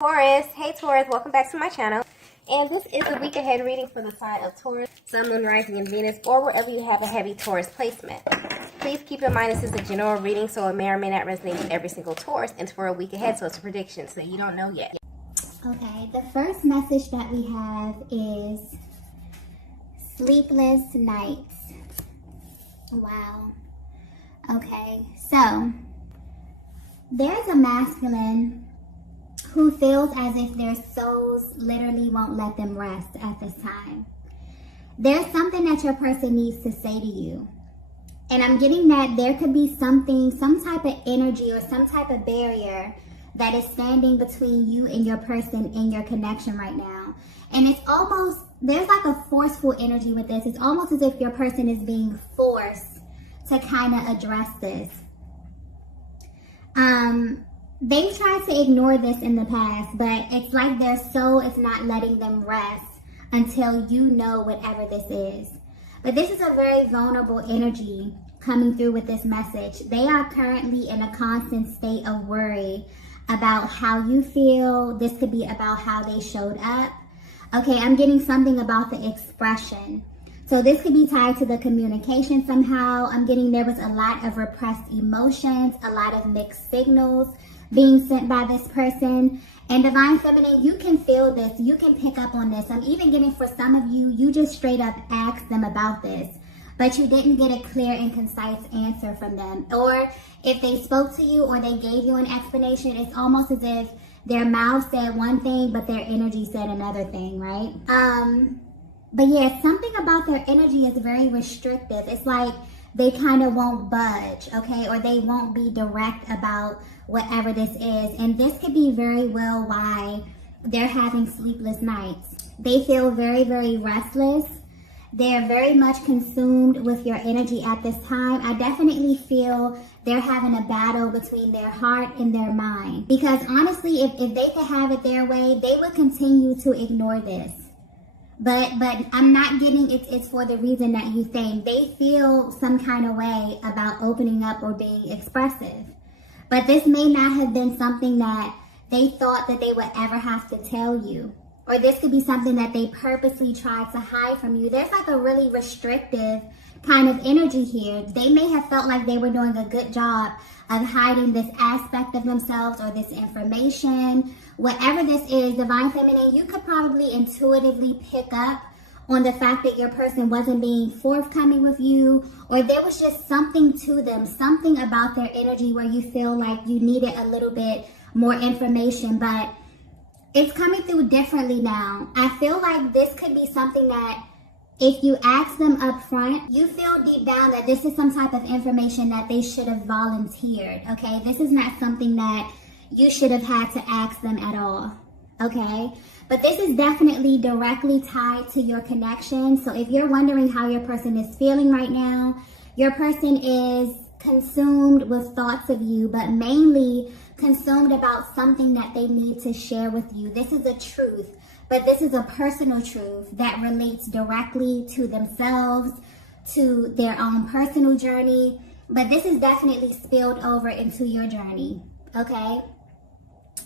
Taurus, hey Taurus, welcome back to my channel. And this is a week ahead reading for the sign of Taurus, Sun, Moon, Rising, and Venus, or wherever you have a heavy Taurus placement. Please keep in mind this is a general reading, so it may or may not resonate with every single Taurus. And it's for a week ahead, so it's a prediction, so you don't know yet. Okay, the first message that we have is sleepless nights. Wow. Okay, so there's a masculine who feels as if their souls literally won't let them rest at this time. There's something that your person needs to say to you. And I'm getting that there could be something, some type of energy or some type of barrier that is standing between you and your person in your connection right now. And it's almost, there's like a forceful energy with this. It's almost as if your person is being forced to kind of address this. They've tried to ignore this in the past, but it's like their soul is not letting them rest until you know whatever this is. But this is a very vulnerable energy coming through with this message. They are currently in a constant state of worry about how you feel. This could be about how they showed up. Okay, I'm getting something about the expression. So this could be tied to the communication somehow. I'm getting there was a lot of repressed emotions, a lot of mixed signals being sent by this person. And Divine Feminine, you can feel this. You can pick up on this. I'm even getting for some of you, you just straight up asked them about this, but you didn't get a clear and concise answer from them. Or if they spoke to you or they gave you an explanation, it's almost as if their mouth said one thing, but their energy said another thing, right? But yeah, something about their energy is very restrictive. It's like they kind of won't budge, okay? Or they won't be direct about whatever this is. And this could be very well why they're having sleepless nights. They feel very, very restless. They're very much consumed with your energy at this time. I definitely feel they're having a battle between their heart and their mind. Because honestly, if they could have it their way, they would continue to ignore this. But I'm not getting it's for the reason that you think. They feel some kind of way about opening up or being expressive. But this may not have been something that they thought that they would ever have to tell you. Or this could be something that they purposely tried to hide from you. There's like a really restrictive kind of energy here. They may have felt like they were doing a good job of hiding this aspect of themselves or this information. Whatever this is, Divine Feminine, you could probably intuitively pick up on the fact that your person wasn't being forthcoming with you, or there was just something to them, something about their energy where you feel like you needed a little bit more information, but it's coming through differently now. I feel like this could be something that if you ask them up front, you feel deep down that this is some type of information that they should have volunteered, okay? This is not something that you should have had to ask them at all, okay? But this is definitely directly tied to your connection. So if you're wondering how your person is feeling right now, your person is consumed with thoughts of you, but mainly consumed about something that they need to share with you. This is a truth, but this is a personal truth that relates directly to themselves, to their own personal journey. But this is definitely spilled over into your journey, okay?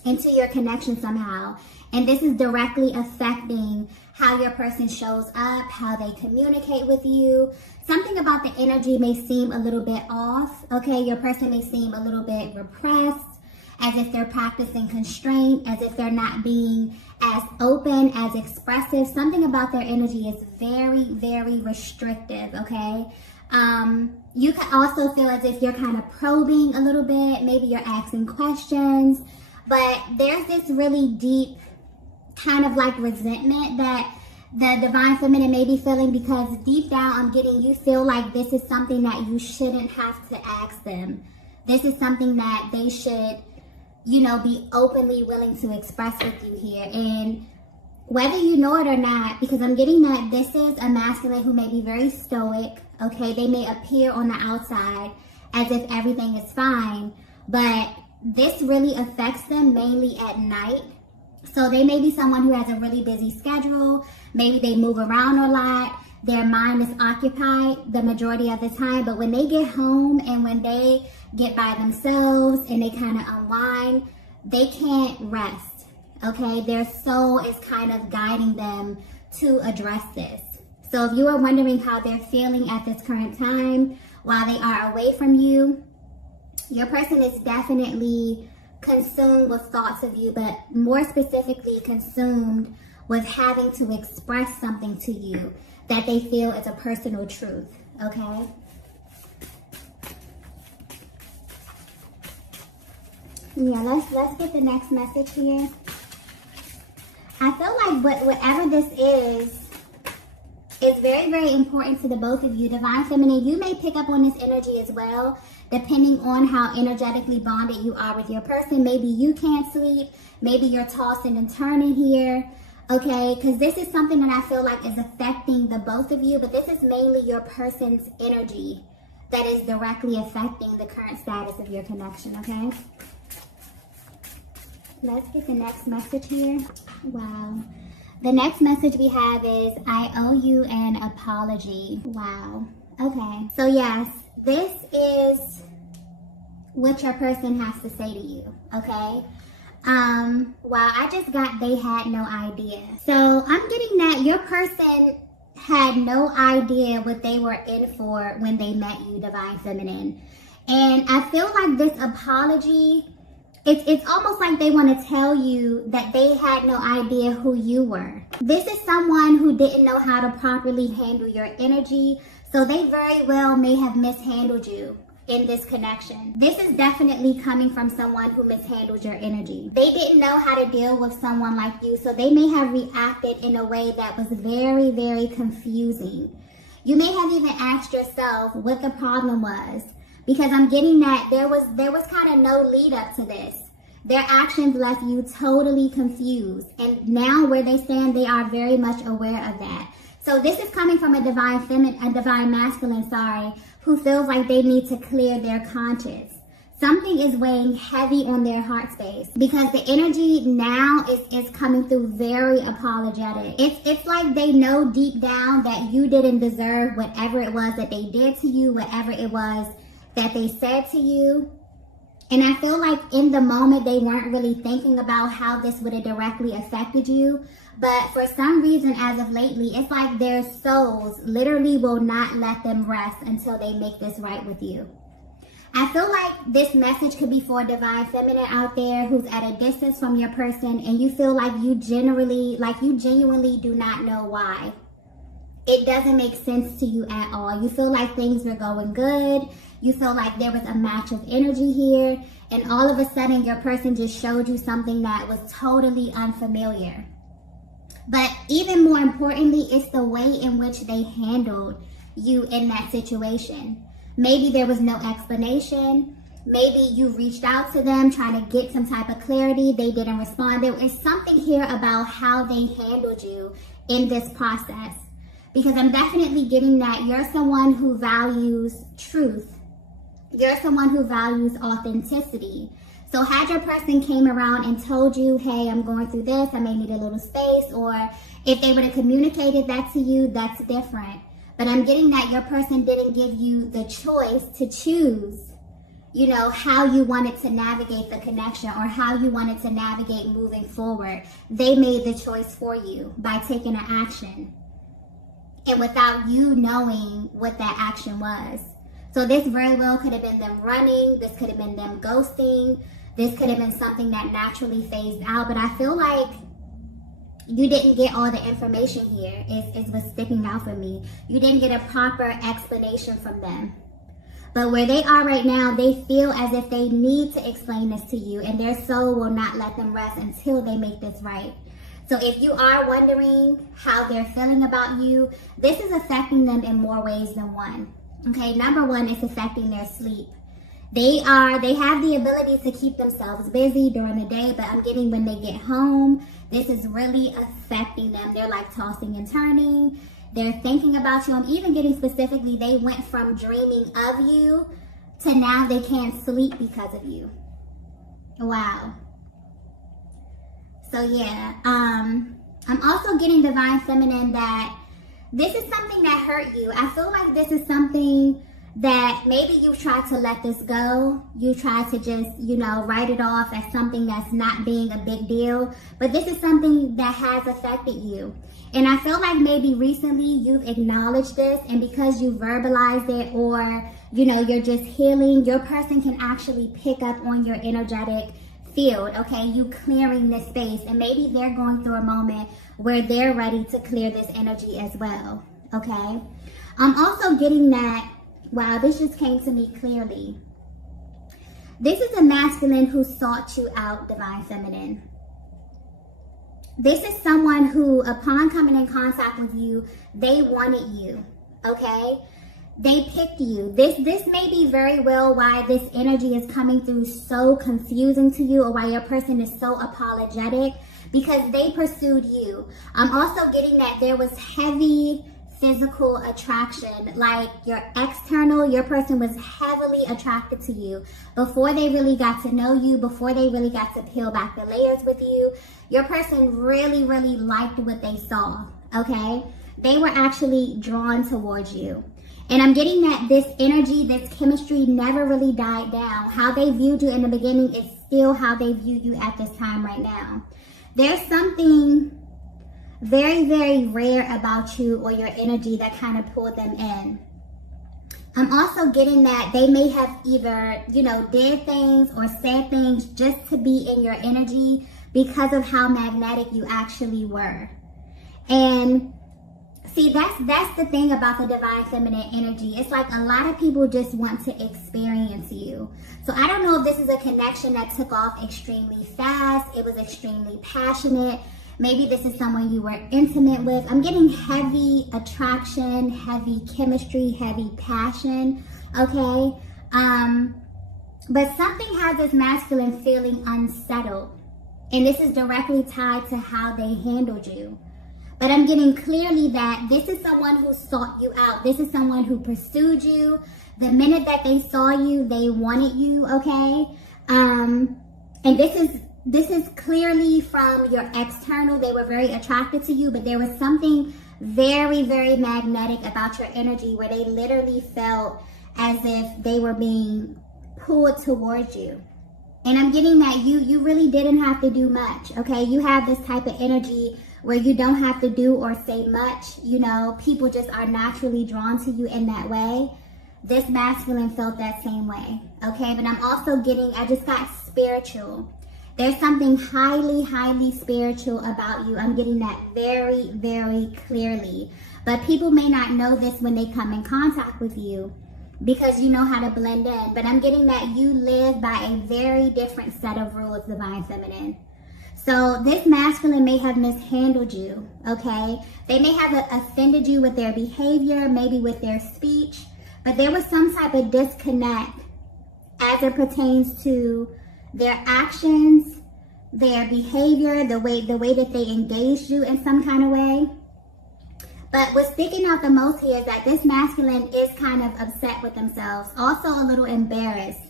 Into your connection somehow. And this is directly affecting how your person shows up, how they communicate with you. Something about the energy may seem a little bit off, okay? Your person may seem a little bit repressed, as if they're practicing constraint, as if they're not being as open, as expressive. Something about their energy is very, very restrictive, okay? You can also feel as if you're kind of probing a little bit. Maybe you're asking questions. But there's this really deep kind of like resentment that the Divine Feminine may be feeling, because deep down I'm getting you feel like this is something that you shouldn't have to ask them. This is something that they should, you know, be openly willing to express with you here. And whether you know it or not, because I'm getting that this is a masculine who may be very stoic, okay? They may appear on the outside as if everything is fine, but this really affects them mainly at night. So they may be someone who has a really busy schedule. Maybe they move around a lot. Their mind is occupied the majority of the time. But when they get home and when they get by themselves and they kind of unwind, they can't rest. okay? Their soul is kind of guiding them to address this. So if you are wondering how they're feeling at this current time while they are away from you, your person is definitely consumed with thoughts of you, but more specifically consumed with having to express something to you that they feel is a personal truth, okay? Yeah, let's get the next message here. I feel like whatever this is very, very important to the both of you. Divine Feminine, you may pick up on this energy as well, depending on how energetically bonded you are with your person. Maybe you can't sleep. Maybe you're tossing and turning here, okay? Because this is something that I feel like is affecting the both of you, but this is mainly your person's energy that is directly affecting the current status of your connection, okay? Let's get the next message here. Wow. The next message we have is, I owe you an apology. Wow. Okay. So yes, this is what your person has to say to you, okay? Wow, I just got they had no idea. So I'm getting that your person had no idea what they were in for when they met you, Divine Feminine. And I feel like this apology, it's almost like they want to tell you that they had no idea who you were. This is someone who didn't know how to properly handle your energy, so they very well may have mishandled you in this connection. This is definitely coming from someone who mishandled your energy. They didn't know how to deal with someone like you, so they may have reacted in a way that was very, very confusing. You may have even asked yourself what the problem was, because I'm getting that there was kind of no lead up to this. Their actions left you totally confused, and now where they stand, they are very much aware of that. So this is coming from a divine masculine, who feels like they need to clear their conscience. Something is weighing heavy on their heart space, because the energy now is coming through very apologetic. It's like they know deep down that you didn't deserve whatever it was that they did to you, whatever it was that they said to you. And I feel like in the moment they weren't really thinking about how this would have directly affected you. But for some reason, as of lately, it's like their souls literally will not let them rest until they make this right with you. I feel like this message could be for a Divine Feminine out there who's at a distance from your person, and you feel like you genuinely do not know why. It doesn't make sense to you at all. You feel like things were going good. You feel like there was a match of energy here, and all of a sudden your person just showed you something that was totally unfamiliar. But even more importantly, it's the way in which they handled you in that situation. Maybe there was no explanation. Maybe you reached out to them trying to get some type of clarity. They didn't respond. There is something here about how they handled you in this process. Because I'm definitely getting that you're someone who values truth. You're someone who values authenticity. So had your person came around and told you, hey, I'm going through this, I may need a little space, or if they would have communicated that to you, that's different. But I'm getting that your person didn't give you the choice to choose, how you wanted to navigate the connection or how you wanted to navigate moving forward. They made the choice for you by taking an action, and without you knowing what that action was. So this very well could have been them running. This could have been them ghosting. This could have been something that naturally phased out. But I feel like you didn't get all the information here is what's sticking out for me. You didn't get a proper explanation from them. But where they are right now, they feel as if they need to explain this to you, and their soul will not let them rest until they make this right. So if you are wondering how they're feeling about you, this is affecting them in more ways than one. Okay, number one, it's affecting their sleep. They have the ability to keep themselves busy during the day, but I'm getting when they get home, this is really affecting them. They're like tossing and turning. They're thinking about you. I'm even getting specifically, they went from dreaming of you to now they can't sleep because of you. Wow. So yeah, I'm also getting Divine Feminine that this is something that hurt you. I feel like this is something that maybe you try to let this go. You try to just, write it off as something that's not being a big deal. But this is something that has affected you. And I feel like maybe recently you've acknowledged this, and because you verbalized it, or, you're just healing, your person can actually pick up on your energetic field, okay? You clearing this space, and maybe they're going through a moment where they're ready to clear this energy as well, okay? I'm also getting that, wow, this just came to me clearly. This is a masculine who sought you out, Divine Feminine. This is someone who, upon coming in contact with you, they wanted you, okay? They picked you. This may be very well why this energy is coming through so confusing to you, or why your person is so apologetic, because they pursued you. I'm also getting that there was heavy physical attraction, like your person was heavily attracted to you before they really got to know you, before they really got to peel back the layers with you. Your person really, really liked what they saw, okay? They were actually drawn towards you. And I'm getting that this energy, this chemistry never really died down. How they viewed you in the beginning is still how they view you at this time right now. There's something very, very rare about you or your energy that kind of pulled them in. I'm also getting that they may have either, did things or said things just to be in your energy because of how magnetic you actually were. And see, that's the thing about the Divine Feminine energy. It's like a lot of people just want to experience you. So I don't know if this is a connection that took off extremely fast. It was extremely passionate. Maybe this is someone you were intimate with. I'm getting heavy attraction, heavy chemistry, heavy passion, okay? But something has this masculine feeling unsettled. And this is directly tied to how they handled you. But I'm getting clearly that this is someone who sought you out. This is someone who pursued you. The minute that they saw you, they wanted you, okay? And this is clearly from your external. They were very attracted to you, but there was something very, very magnetic about your energy where they literally felt as if they were being pulled towards you. And I'm getting that you really didn't have to do much, okay? You have this type of energy where you don't have to do or say much. People just are naturally drawn to you in that way. This masculine felt that same way, okay? But I'm also getting, I just got spiritual. There's something highly, highly spiritual about you. I'm getting that very, very clearly. But people may not know this when they come in contact with you because you know how to blend in. But I'm getting that you live by a very different set of rules, Divine Feminine. So this masculine may have mishandled you, okay? They may have offended you with their behavior, maybe with their speech. But there was some type of disconnect as it pertains to their actions, their behavior, the way that they engaged you in some kind of way. But what's sticking out the most here is that this masculine is kind of upset with themselves, also a little embarrassed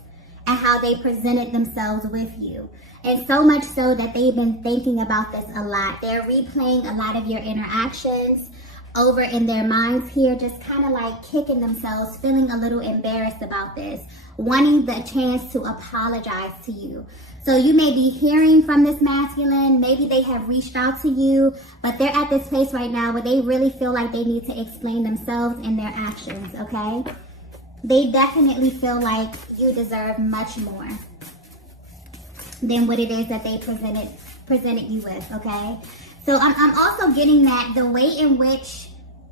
at how they presented themselves with you. And so much so that they've been thinking about this a lot. They're replaying a lot of your interactions over in their minds here, just kind of like kicking themselves, feeling a little embarrassed about this, wanting the chance to apologize to you. So you may be hearing from this masculine, maybe they have reached out to you, but they're at this place right now where they really feel like they need to explain themselves and their actions, okay? They definitely feel like you deserve much more than what it is that they presented you with, okay? So I'm also getting that the way in which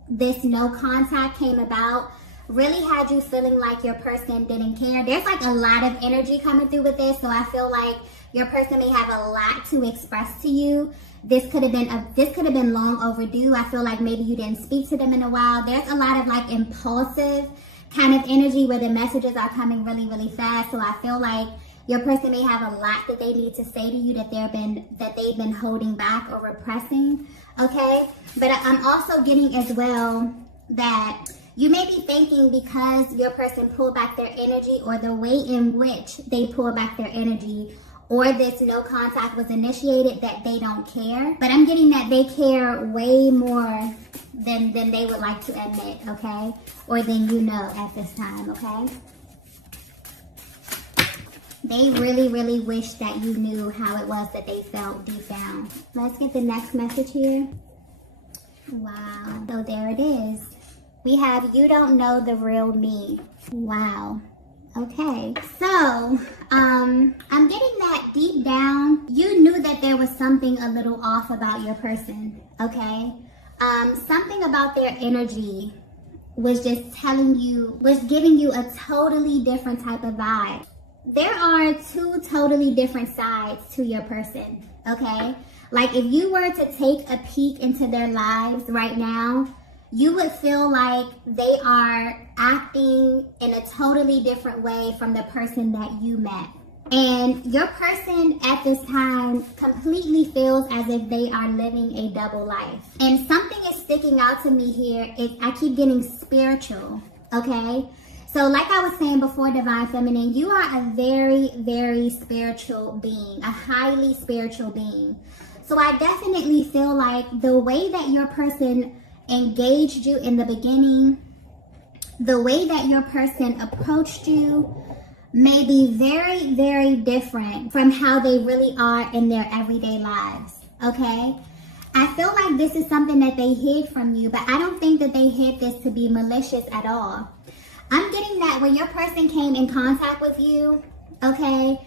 this no contact came about really had you feeling like your person didn't care. There's like a lot of energy coming through with this, so I feel like your person may have a lot to express to you. This could have been long overdue. I feel like maybe you didn't speak to them in a while. There's a lot of like impulsive kind of energy where the messages are coming really, really fast. So I feel like your person may have a lot that they need to say to you that they've been holding back or repressing, okay? But I'm also getting as well that you may be thinking because your person pulled back their energy, or the way in which they pull back their energy, or this no contact was initiated, that they don't care. But I'm getting that they care way more than they would like to admit, okay? Or than you know at this time, okay? They really, really wish that you knew how it was that they felt deep down. Let's get the next message here. Wow. So there it is. We have, you don't know the real me. Wow. Okay. So, I'm getting that deep down, you knew that there was something a little off about your person, okay? Something about their energy was just telling you, was giving you a totally different type of vibe. There are two totally different sides to your person, okay? Like if you were to take a peek into their lives right now, you would feel like they are acting in a totally different way from the person that you met. And your person at this time completely feels as if they are living a double life. And something is sticking out to me here. I keep getting spiritual, okay? So like I was saying before, Divine Feminine, you are a very, very spiritual being, a highly spiritual being. So I definitely feel like the way that your person engaged you in the beginning, the way that your person approached you may be very, very different from how they really are in their everyday lives, okay? I feel like this is something that they hid from you, but I don't think that they hid this to be malicious at all. I'm getting that when your person came in contact with you, okay,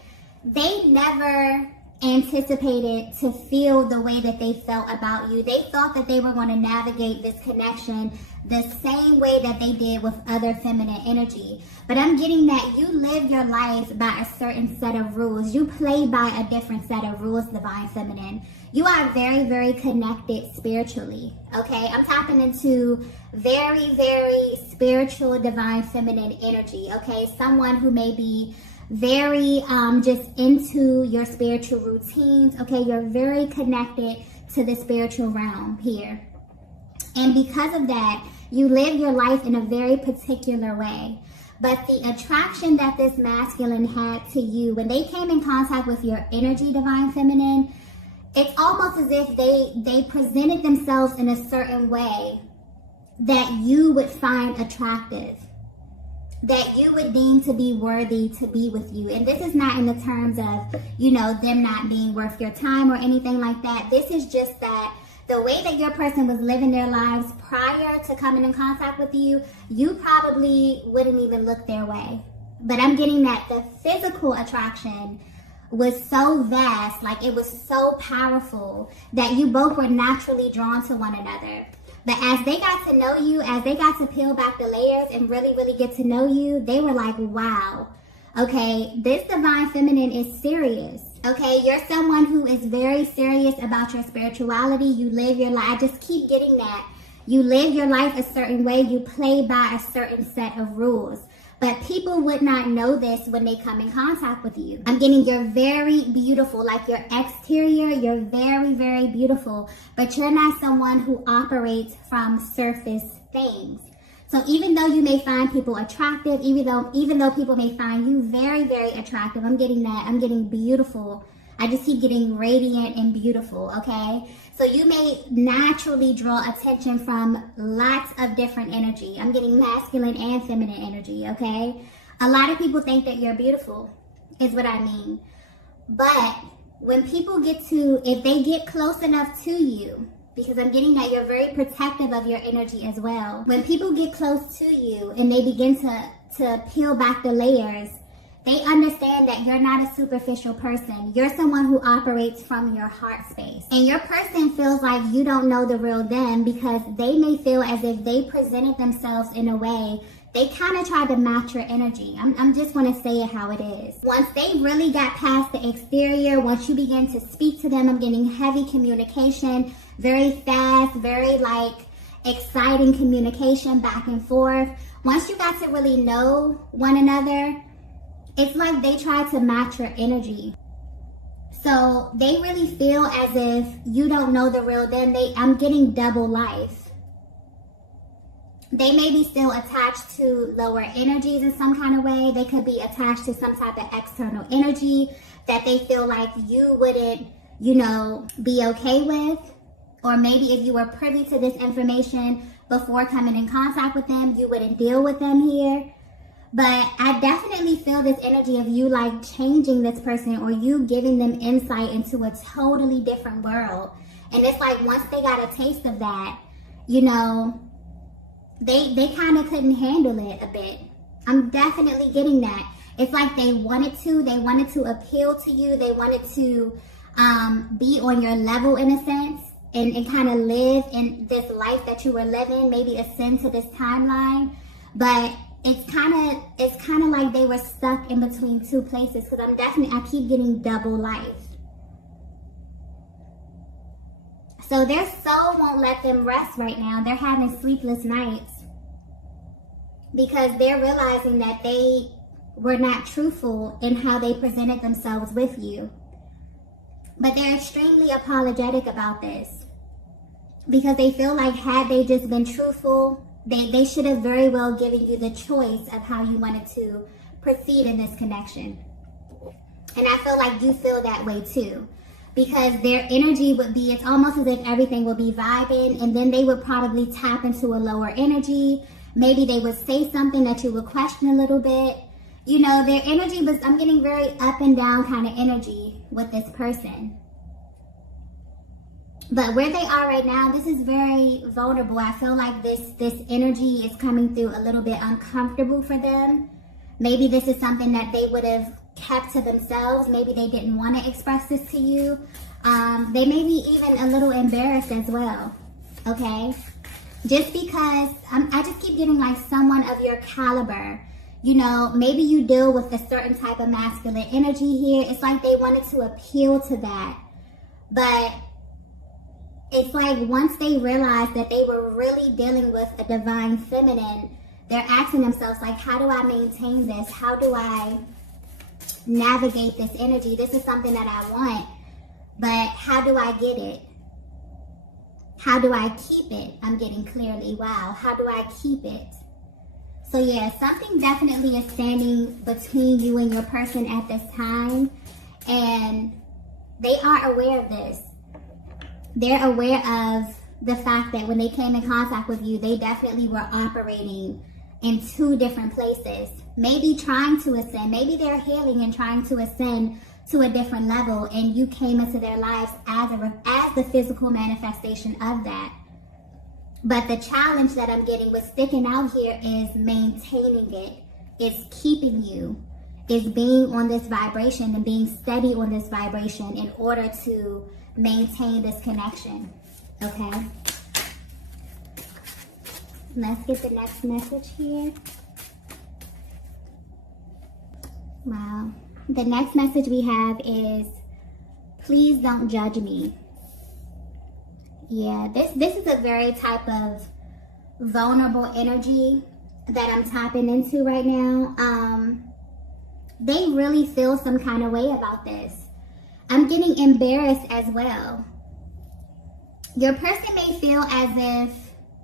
they never anticipated to feel the way that they felt about you. They thought that they were going to navigate this connection the same way that they did with other feminine energy. But I'm getting that you live your life by a certain set of rules. You play by a different set of rules, Divine Feminine. You are very, very connected spiritually, okay? I'm tapping into very, very spiritual Divine Feminine energy, okay? Someone who may be very just into your spiritual routines, okay? You're very connected to the spiritual realm here. And because of that, you live your life in a very particular way. But the attraction that this masculine had to you, when they came in contact with your energy, Divine Feminine, it's almost as if they presented themselves in a certain way that you would find attractive, that you would deem to be worthy to be with you. And this is not in the terms of, you know, them not being worth your time or anything like that. This is just that the way that your person was living their lives prior to coming in contact with you, you probably wouldn't even look their way. But I'm getting that the physical attraction was so vast, like it was so powerful that you both were naturally drawn to one another. But as they got to know you, as they got to peel back the layers and really, really get to know you, they were like, wow, okay, this Divine Feminine is serious. Okay, you're someone who is very serious about your spirituality. You live your life, I just keep getting that. You live your life a certain way, you play by a certain set of rules. But people would not know this when they come in contact with you. I'm getting you're very beautiful, like your exterior, you're very, very beautiful. But you're not someone who operates from surface things. So even though you may find people attractive, even though people may find you very, very attractive, I'm getting that. I'm getting beautiful. I just keep getting radiant and beautiful, okay? So you may naturally draw attention from lots of different energy. I'm getting masculine and feminine energy, okay? A lot of people think that you're beautiful, is what I mean. But when people if they get close enough to you, because I'm getting that you're very protective of your energy as well. When people get close to you and they begin to peel back the layers, they understand that you're not a superficial person. You're someone who operates from your heart space. And your person feels like you don't know the real them because they may feel as if they presented themselves in a way, they kind of try to match your energy. I'm just going to say it how it is. Once they really got past the exterior, once you begin to speak to them, I'm getting heavy communication, very fast, very like exciting communication back and forth. Once you got to really know one another, it's like they try to match your energy. So they really feel as if you don't know the real them. I'm getting double life. They may be still attached to lower energies in some kind of way. They could be attached to some type of external energy. that they feel like you wouldn't, be okay with. Or maybe if you were privy to this information before coming in contact with them, you wouldn't deal with them here. But I definitely feel this energy of you like changing this person, or you giving them insight into a totally different world. And it's like once they got a taste of that, they kind of couldn't handle it a bit. I'm definitely getting that. It's like they wanted to appeal to you. They wanted to be on your level in a sense, and kind of live in this life that you were living, maybe ascend to this timeline. But it's kind of like they were stuck in between two places, because I keep getting double life. So their soul won't let them rest right now. They're having sleepless nights because they're realizing that they were not truthful in how they presented themselves with you. But they're extremely apologetic about this because they feel like had they just been truthful, they should have very well given you the choice of how you wanted to proceed in this connection. And I feel like you feel that way too, because their energy would be, it's almost as if everything would be vibing, and then they would probably tap into a lower energy. Maybe they would say something that you would question a little bit. Their energy was, I'm getting very up and down kind of energy with this person. But where they are right now, this is very vulnerable. I feel like this energy is coming through a little bit uncomfortable for them. Maybe this is something that they would have kept to themselves. Maybe they didn't want to express this to you. They may be even a little embarrassed as well, okay? Just because I just keep getting like someone of your caliber. Maybe you deal with a certain type of masculine energy here. It's like they wanted to appeal to that. But it's like once they realized that they were really dealing with a divine feminine, they're asking themselves, like, how do I maintain this? How do I navigate this energy? This is something that I want, but how do I get it? How do I keep it? I'm getting clearly, wow, how do I keep it? So yeah, something definitely is standing between you and your person at this time, and they are aware of this. They're aware of the fact that when they came in contact with you, they definitely were operating in two different places, maybe trying to ascend, maybe they're healing and trying to ascend to a different level, and you came into their lives as the physical manifestation of that. But the challenge that I'm getting with sticking out here is maintaining it, is keeping you, is being on this vibration and being steady on this vibration in order to maintain this connection, okay? Let's get the next message here. Wow. The next message we have is, please don't judge me. Yeah, this is a very type of vulnerable energy that I'm tapping into right now. They really feel some kind of way about this. I'm getting embarrassed as well. Your person may feel as if,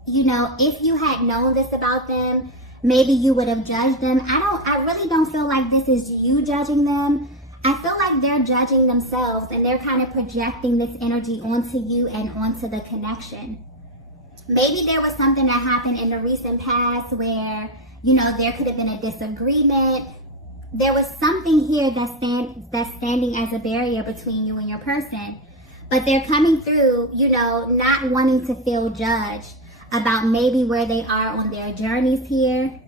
if you had known this about them, maybe you would have judged them. I really don't feel like this is you judging them. I feel like they're judging themselves, and they're kind of projecting this energy onto you and onto the connection. Maybe there was something that happened in the recent past where, there could have been a disagreement. There was something here that's standing as a barrier between you and your person. But they're coming through, not wanting to feel judged about maybe where they are on their journeys here.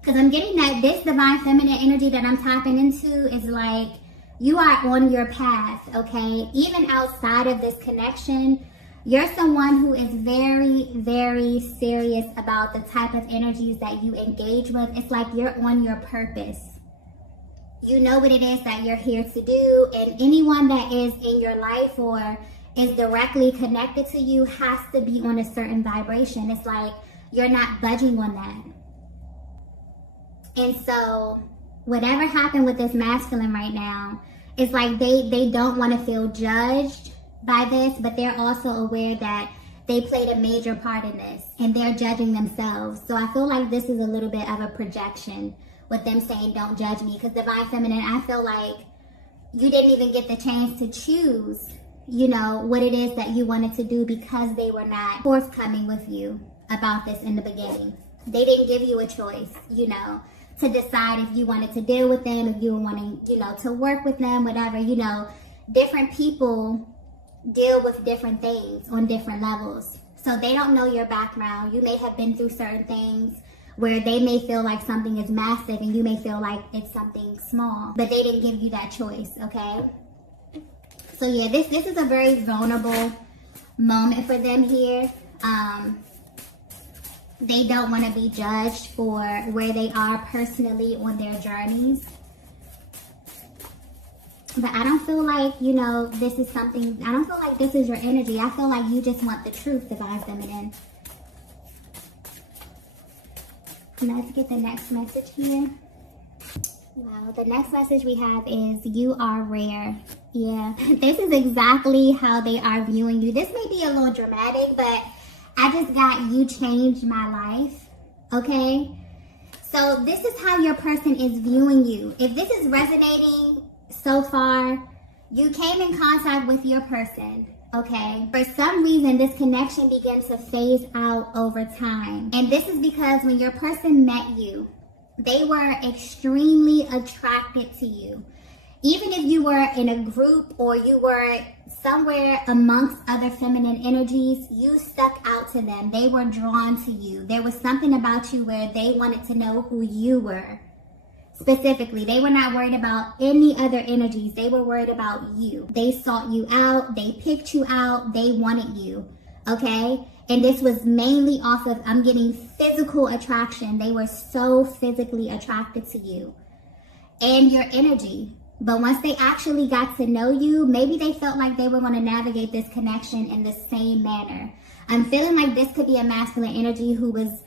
Because I'm getting that this divine feminine energy that I'm tapping into is like, you are on your path, okay? Even outside of this connection, you're someone who is very, very serious about the type of energies that you engage with. It's like you're on your purpose. You know what it is that you're here to do, and anyone that is in your life or is directly connected to you has to be on a certain vibration. It's like you're not budging on that. And so whatever happened with this masculine right now, it's like they don't want to feel judged by this, but they're also aware that they played a major part in this, and they're judging themselves. So I feel like this is a little bit of a projection with them saying, don't judge me. Because divine feminine, I feel like you didn't even get the chance to choose, you know, what it is that you wanted to do because they were not forthcoming with you about this in the beginning. They didn't give you a choice, you know, to decide if you wanted to deal with them, if you were wanting, you know, to work with them, whatever. You know, different people deal with different things on different levels. So they don't know your background. You may have been through certain things where they may feel like something is massive and you may feel like it's something small, but they didn't give you that choice, okay? So yeah, this is a very vulnerable moment for them here. They don't want to be judged for where they are personally on their journeys. But I don't feel like, you know, this is something, I don't feel like this is your energy. I feel like you just want the truth, Divine Feminine. Let's get the next message here. Wow, the next message we have is you are rare. Yeah, this is exactly how they are viewing you. This may be a little dramatic, but I just got you changed my life, okay? So this is how your person is viewing you. If this is resonating so far, you came in contact with your person, okay? For some reason, this connection began to phase out over time. And this is because when your person met you, they were extremely attracted to you. Even if you were in a group or you were somewhere amongst other feminine energies, you stuck out to them. They were drawn to you. There was something about you where they wanted to know who you were. Specifically, they were not worried about any other energies. They were worried about you. They sought you out. They picked you out. They wanted you, okay? And this was mainly off of, I'm getting physical attraction. They were so physically attracted to you and your energy. But once they actually got to know you, maybe they felt like they were going to navigate this connection in the same manner. I'm feeling like this could be a masculine energy who was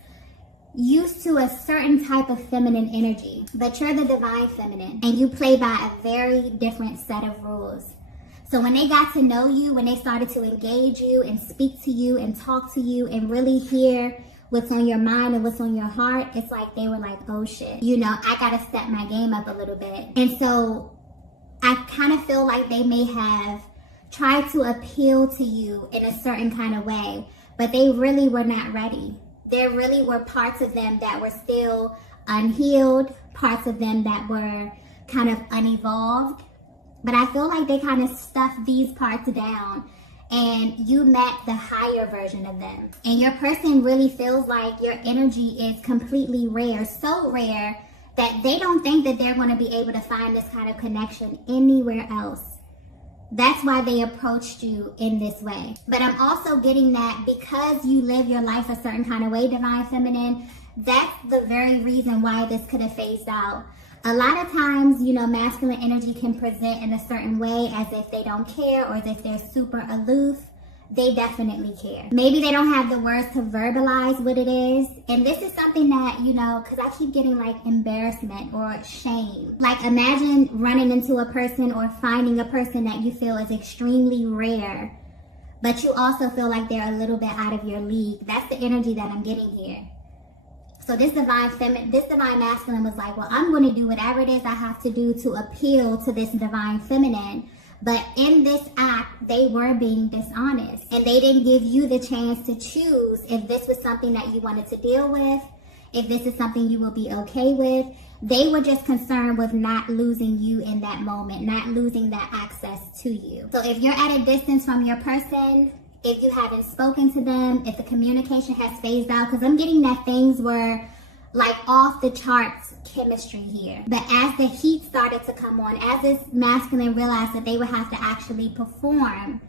used to a certain type of feminine energy. But you're the divine feminine, and you play by a very different set of rules. So when they got to know you, when they started to engage you and speak to you and talk to you and really hear what's on your mind and what's on your heart, it's like they were like, oh shit, you know, I gotta step my game up a little bit. And so I kind of feel like they may have tried to appeal to you in a certain kind of way, but they really were not ready. There really were parts of them that were still unhealed, parts of them that were kind of unevolved. But I feel like they kind of stuffed these parts down and you met the higher version of them. And your person really feels like your energy is completely rare, so rare that they don't think that they're going to be able to find this kind of connection anywhere else. That's why they approached you in this way. But I'm also getting that because you live your life a certain kind of way, Divine Feminine, that's the very reason why this could have phased out. A lot of times, you know, masculine energy can present in a certain way as if they don't care or as if they're super aloof. They definitely care. Maybe they don't have the words to verbalize what it is. And this is something that, you know, because I keep getting like embarrassment or shame. Like imagine running into a person or finding a person that you feel is extremely rare, but you also feel like they're a little bit out of your league. That's the energy that I'm getting here. So this divine masculine was like, well, I'm going to do whatever it is I have to do to appeal to this divine feminine. But in this act, they were being dishonest. And they didn't give you the chance to choose if this was something that you wanted to deal with, if this is something you will be okay with. They were just concerned with not losing you in that moment, not losing that access to you. So if you're at a distance from your person, if you haven't spoken to them, if the communication has phased out, because I'm getting that things were like off the charts chemistry here. But as the heat started to come on, as this masculine realized that they would have to actually perform,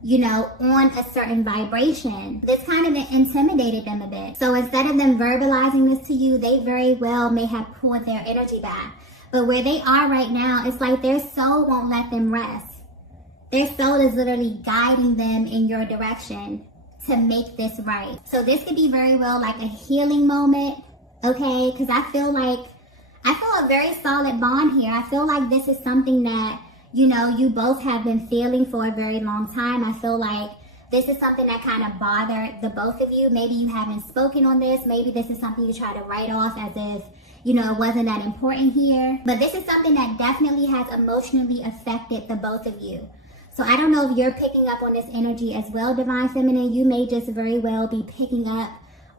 you know, on a certain vibration, this kind of intimidated them a bit. So instead of them verbalizing this to you, they very well may have pulled their energy back. But where they are right now, it's like their soul won't let them rest. Their soul is literally guiding them in your direction to make this right. So this could be very well like a healing moment, okay? Because I feel a very solid bond here. I feel like this is something that, you know, you both have been feeling for a very long time. I feel like this is something that kind of bothered the both of you. Maybe you haven't spoken on this. Maybe this is something you try to write off as if, you know, it wasn't that important here. But this is something that definitely has emotionally affected the both of you. So I don't know if you're picking up on this energy as well, Divine Feminine. You may just very well be picking up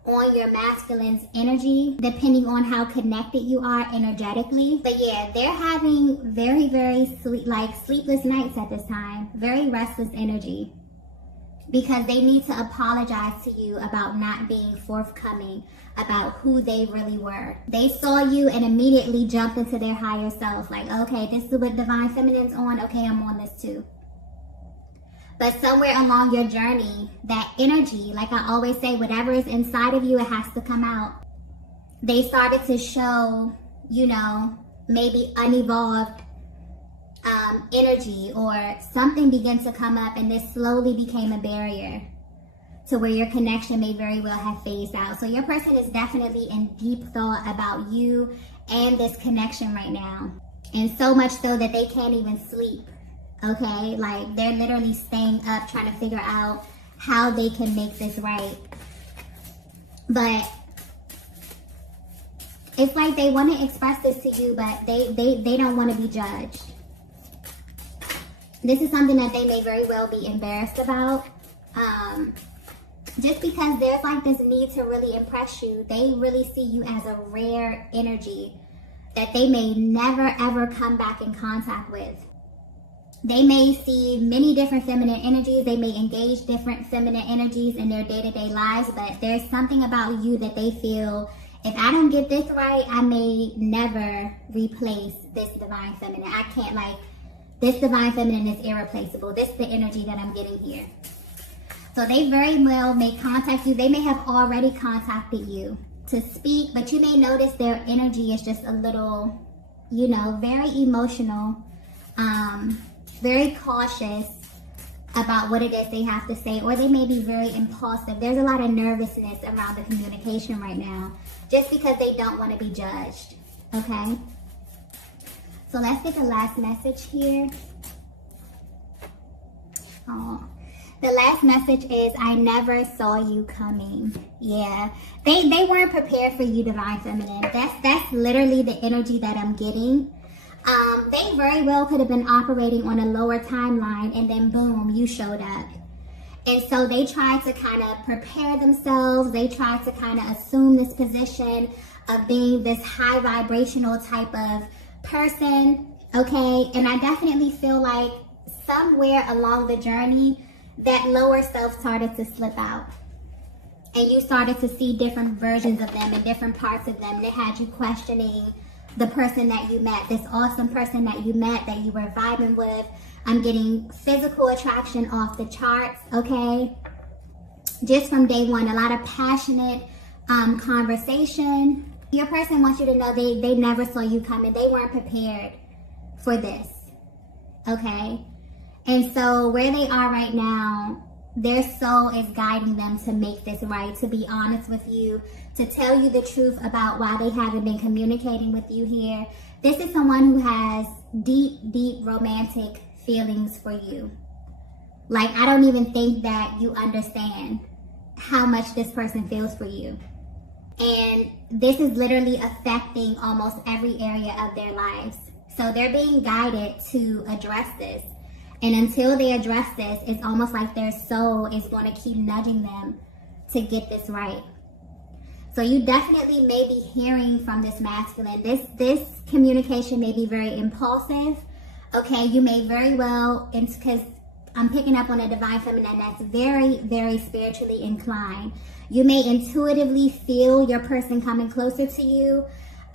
on your masculine's energy, depending on how connected you are energetically. But yeah, they're having very, very sleepless nights at this time. Very restless energy. Because they need to apologize to you about not being forthcoming about who they really were. They saw you and immediately jumped into their higher self. Like, okay, this is what Divine Feminine's on. Okay, I'm on this too. But somewhere along your journey, that energy, like I always say, whatever is inside of you, it has to come out. They started to show, you know, maybe unevolved energy, or something began to come up, and this slowly became a barrier to where your connection may very well have phased out. So your person is definitely in deep thought about you and this connection right now. And so much so that they can't even sleep. Okay, like they're literally staying up trying to figure out how they can make this right. But it's like they want to express this to you, but they don't want to be judged. This is something that they may very well be embarrassed about. Just because there's like this need to really impress you. They really see you as a rare energy that they may never ever come back in contact with. They may see many different feminine energies. They may engage different feminine energies in their day-to-day lives, but there's something about you that they feel, if I don't get this right, I may never replace this Divine Feminine. I can't, like, this Divine Feminine is irreplaceable. This is the energy that I'm getting here. So they very well may contact you. They may have already contacted you to speak, but you may notice their energy is just a little, you know, very emotional, very cautious about what it is they have to say, or they may be very impulsive. There's a lot of nervousness around the communication right now, just because they don't want to be judged, okay? So let's get the last message here. Oh, the last message is, I never saw you coming. Yeah, they weren't prepared for you, Divine Feminine. That's literally the energy that I'm getting. They very well could have been operating on a lower timeline, and then boom, you showed up. And so they tried to kind of prepare themselves. They tried to kind of assume this position of being this high vibrational type of person, okay? And I definitely feel like somewhere along the journey, that lower self started to slip out. And you started to see different versions of them and different parts of them that had you questioning the person that you met, this awesome person that you met, that you were vibing with. I'm getting physical attraction off the charts, okay? Just from day one, a lot of passionate conversation. Your person wants you to know they never saw you coming. They weren't prepared for this, okay? And so where they are right now, their soul is guiding them to make this right, to be honest with you, to tell you the truth about why they haven't been communicating with you here. This is someone who has deep, deep romantic feelings for you. Like, I don't even think that you understand how much this person feels for you. And this is literally affecting almost every area of their lives. So they're being guided to address this. And until they address this, it's almost like their soul is going to keep nudging them to get this right. So you definitely may be hearing from this masculine. This communication may be very impulsive. Okay, you may very well, because I'm picking up on a Divine Feminine that's very, very spiritually inclined. You may intuitively feel your person coming closer to you.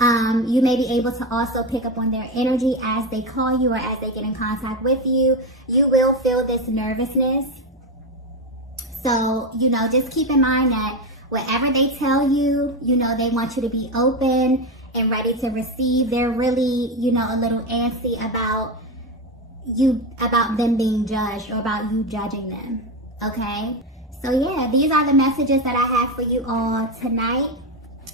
You may be able to also pick up on their energy as they call you or as they get in contact with you. You will feel this nervousness. So, you know, just keep in mind that whatever they tell you, you know, they want you to be open and ready to receive. They're really, you know, a little antsy about you, about them being judged or about you judging them. Okay? So yeah, these are the messages that I have for you all tonight.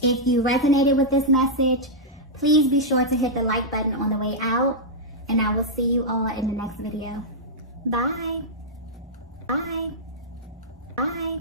If you resonated with this message, please be sure to hit the like button on the way out, and I will see you all in the next video. Bye. Bye. Bye.